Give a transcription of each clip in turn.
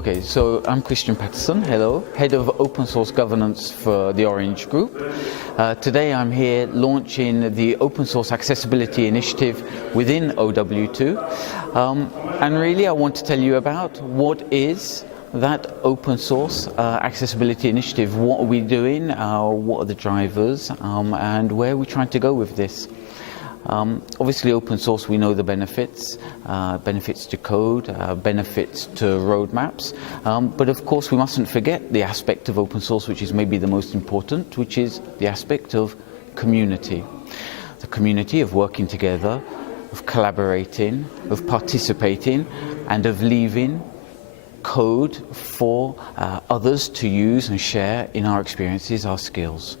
Okay, so I'm Paterson, hello, Head of Open Source Governance for the Orange Group. Today I'm here launching the Open Source Accessibility Initiative within OW2. And really I want to tell you about what is that Open Source Accessibility Initiative. What are we doing, what are the drivers, and where are we trying to go with this? Obviously open source, we know the benefits, benefits to code, benefits to roadmaps, but of course we mustn't forget the aspect of open source which is maybe the most important, which is the aspect of community. The community of working together, of collaborating, of participating, and of leaving code for others to use and share in our experiences, our skills.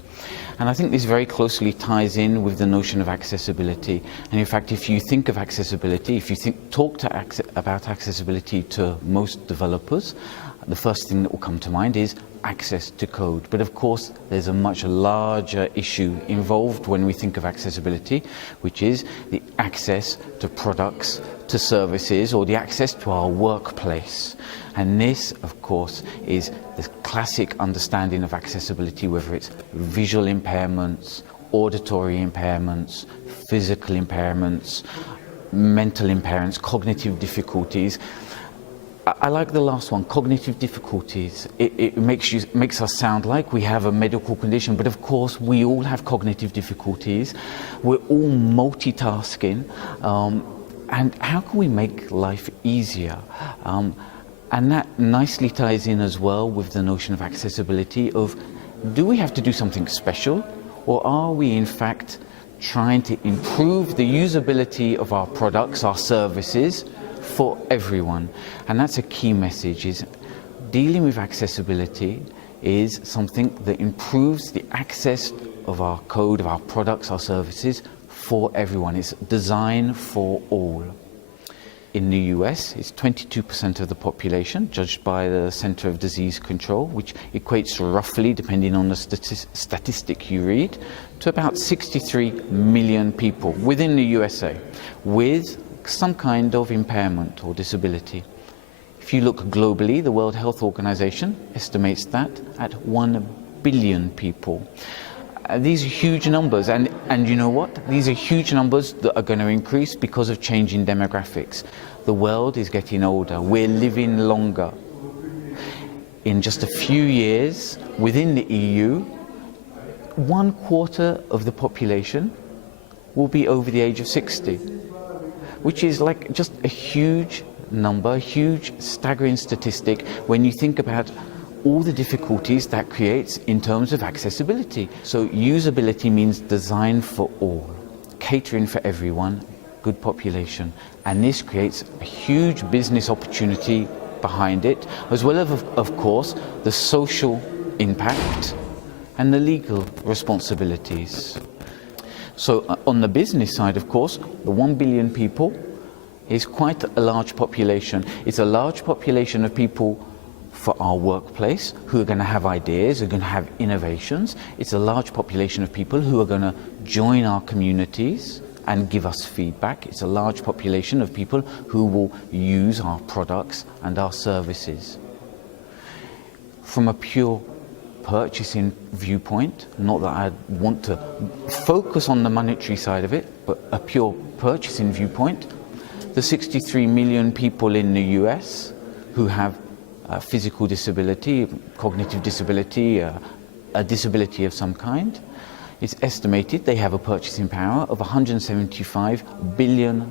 And I think this very closely ties in with the notion of accessibility. And in fact, if you think of accessibility, if you talk about accessibility to most developers, the first thing that will come to mind is access to code. But of course, there's a much larger issue involved when we think of accessibility, which is the access to products, to services, or the access to our workplace. And this, of course, is the classic understanding of accessibility, whether it's visual impairments, auditory impairments, physical impairments, mental impairments, cognitive difficulties. I like the last one, cognitive difficulties. It makes us sound like we have a medical condition, but of course we all have cognitive difficulties. We're all multitasking, and how can we make life easier? And that nicely ties in as well with the notion of accessibility of, do we have to do something special, or are we in fact trying to improve the usability of our products, our services, for everyone? And that's a key message, is dealing with accessibility is something that improves the access of our code, of our products, our services for everyone. It's designed for all. In the US, it's 22% of the population, judged by the Center of Disease Control, which equates roughly, depending on the statistic you read, to about 63 million people within the USA with some kind of impairment or disability. If you look globally, the World Health Organization estimates that at 1 billion people. These are huge numbers, and you know what? These are huge numbers that are going to increase because of changing demographics. The world is getting older, we're living longer. In just a few years, within the EU, 1/4 of the population will be over the age of 60, which is like just a huge number, a huge staggering statistic when you think about all the difficulties that creates in terms of accessibility. So usability means design for all, catering for everyone, good population. And this creates a huge business opportunity behind it, as well as, of course, the social impact and the legal responsibilities. So on the business side, of course, the 1 billion people is quite a large population. It's a large population of people for our workplace who are going to have ideas, who are going to have innovations. It's a large population of people who are going to join our communities and give us feedback. It's a large population of people who will use our products and our services. From a pure purchasing viewpoint, not that I want to focus on the monetary side of it, but a pure purchasing viewpoint, the 63 million people in the US who have physical disability, cognitive disability, a disability of some kind, it's estimated they have a purchasing power of $175 billion.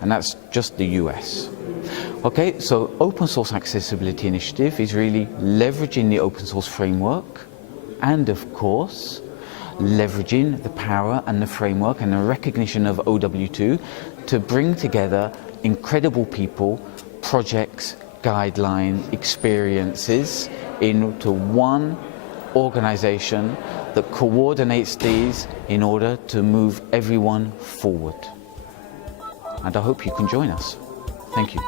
And that's just the US. Okay, so Open Source Accessibility Initiative is really leveraging the open source framework and, of course, leveraging the power and the framework and the recognition of OW2 to bring together incredible people, projects, guidelines, experiences into one organization that coordinates these in order to move everyone forward. And I hope you can join us. Thank you.